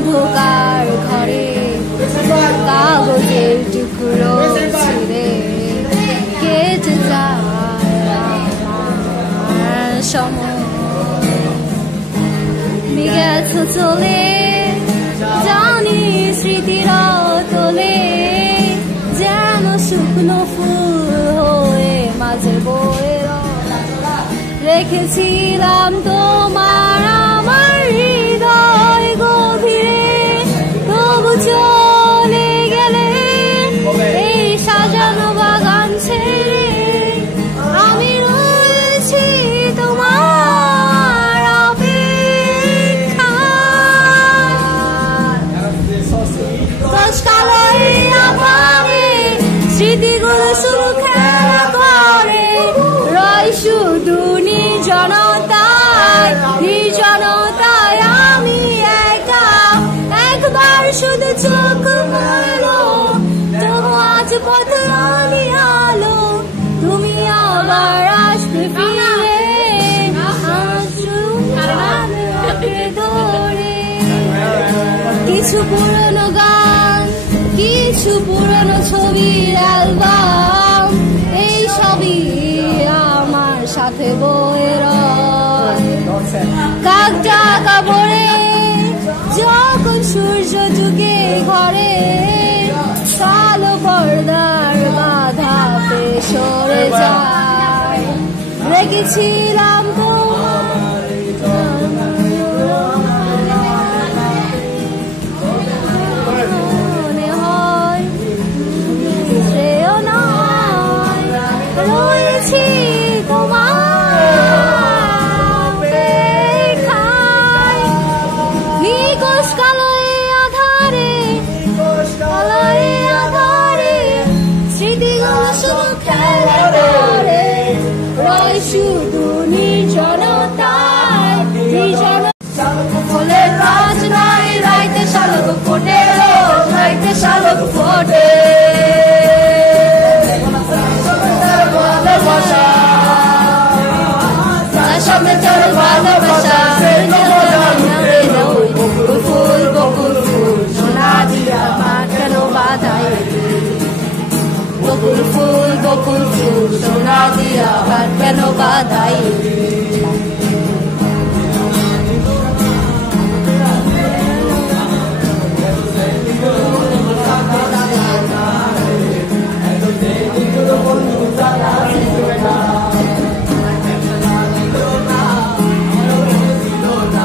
অন্ধকার ঘরে কাগজের টুকরো ছিঁড়ে কেটে যায় আমার সময়। গেছ চলে জানি স্মৃতির তোলে যেন শুকনো ফুল হয়ে মাঝে বয়ে রেখেছিলাম তোমার আমার হৃদয় গভীরে, তবু চলে গেলে এই সাজানো বাগান ছেড়ে। আমি রয়েছি তোমার অপেক্ষায়। স্মৃতিগুলো শুধু খেলা করে রয় শুধু নির্জনতায়, নির্জনতায় আমি একা। একবার শুধু চোখ মেলো তবু আজ পথ আলো, তুমি আবার আসবে ফিরে ধরে। কিছু পুরনো গান, কিছু পুরনো ছবির অ্যালবাম, এই সবই আমার সাথে বয়ে রয়। কাকটা কাপড়ে যখন সূর্য যুগে ঘরে কালো পর্দার বাধা সরে যায়। রেখেছিলাম